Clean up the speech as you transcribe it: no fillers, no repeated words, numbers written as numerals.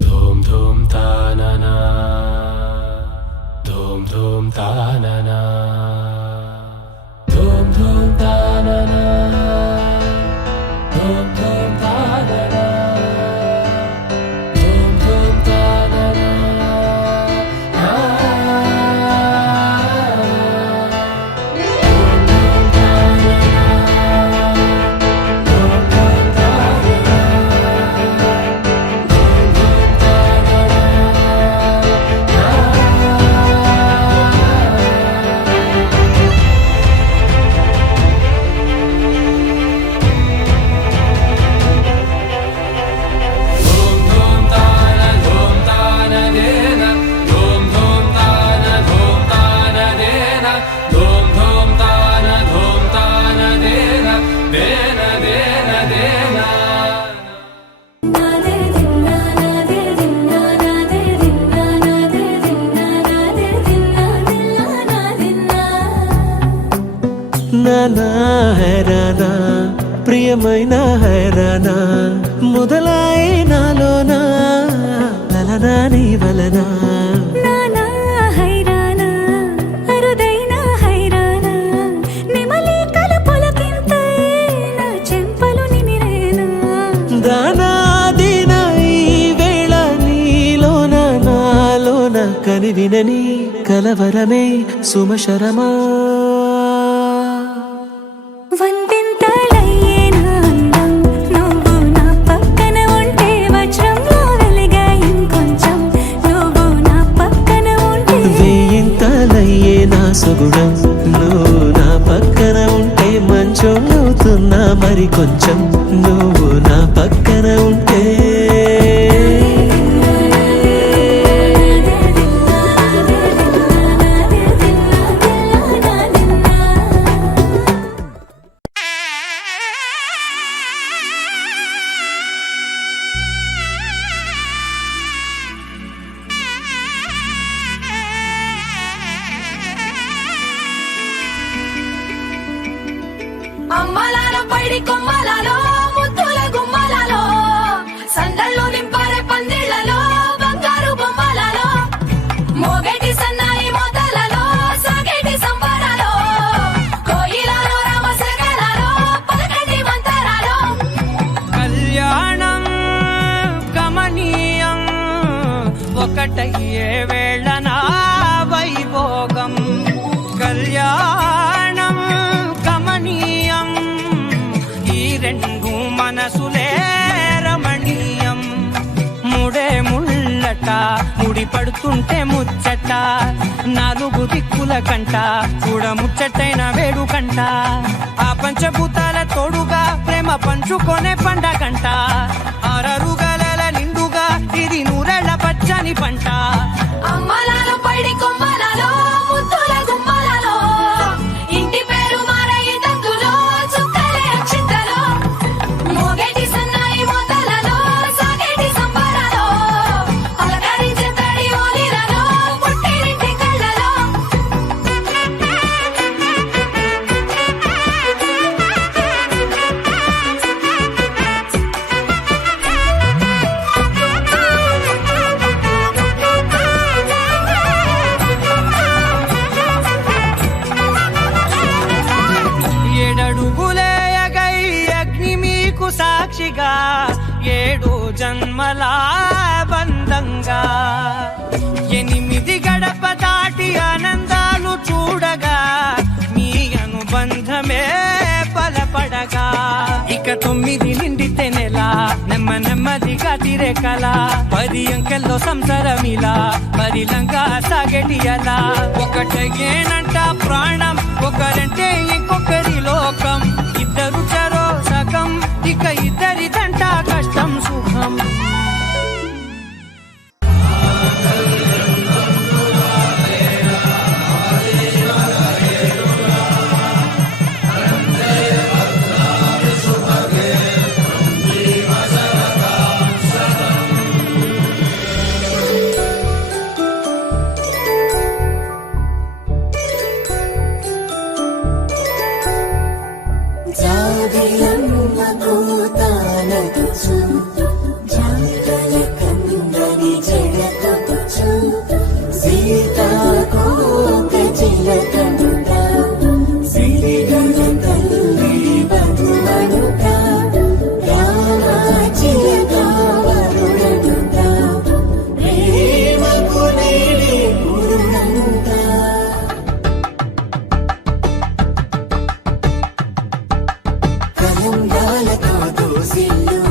धूम धूम तानना धूम धूम तानना धूम धूम तानना धूम धूम तानना धूम धूम तानना నానా హైరానా ప్రియమైన హైరానా మొదలాయి నాలోనా లలనా నీ వలనా నానా హైరానా అరుదైన హైరానా నిమలి కలుపులకింతై నా చెంపలు నిమిరేనా దానా దీనా ఈ వేళ నీలోన నాలోన కనివినని కలవరమే సుమశరమా వందింతలయ్యేనా అందం నువ్వు నా పక్కన ఉంటే వజ్రంలో వెలిగా ఇంకొంచెం నువ్వు నా పక్కన ఉంటే వేయింతలయ్యే నా సొగుడం నువ్వు నా పక్కన ఉంటే మంచం అవుతున్నా మరి కొంచెం నువ్వు నా పక్కన ఉంటే అమ్మలాలో పైడి కొమ్మలలో ముద్దుల గుమ్మలలో సందళ్ళు నింపారే పందిళ్లలో బంగారు బొమ్మలలో మోగేటి సన్నాయి మోతలలో సాగేటి సంబరాలో కోయిలలో రామసగలలో పలకటి మంతరాలో కళ్యాణం గమనీయం ఒకటయ్యే వేళ నా వైభోగం కళ్యాణం గమనీయం ఈ రెండు మనసులే రమణీయం ముడే ముళ్ళట ముడి పడుతుంటే ముచ్చట నాలుగు దిక్కుల కంట కూడా ముచ్చటైన వేడుకంట ఆ పంచభూతాల తోడుగా ప్రేమ పంచుకొనే పండగంట ఆరరుగల నిండుగా ఇది నూరెళ్ళ పచ్చని పంట అమ్మలాలో పైడి కొమ్మలలో ముద్దుల గుమ్మలలో ఇంటి పేరు మారయ్య తందులో చుక్కలే అక్షింతలో మోగేటి సన్నాయి మోతలలో సాగేటి సంబరాలో అలకరించే తడి ఓలిలలో పుట్టినింటి కళ్ళలో ఏడడుగులేయగై అగ్ని మీకు సాక్షిగా ఏడు జన్మల బంధంగా ఎనిమిది గడప దాటి ఆనందాలు చూడగా మీ అనుబంధమే బలపడగా ఇక 9 నిండితే నెల నెమ్మదిగా తిరే కల 10 అంకెల్లో సంసారమిలా పరిలంగా సాగటి అలా ఒకటేనంట ప్రాణం ఒకరంటే ఇంకొకరి లోకం ఇద్దరు చరో సగం ఇక ఇద్దరిదంట కష్టం సుఖం జాబిలమ్మ కూతానదు జాగల కంద అందాలతో దోసిల్లు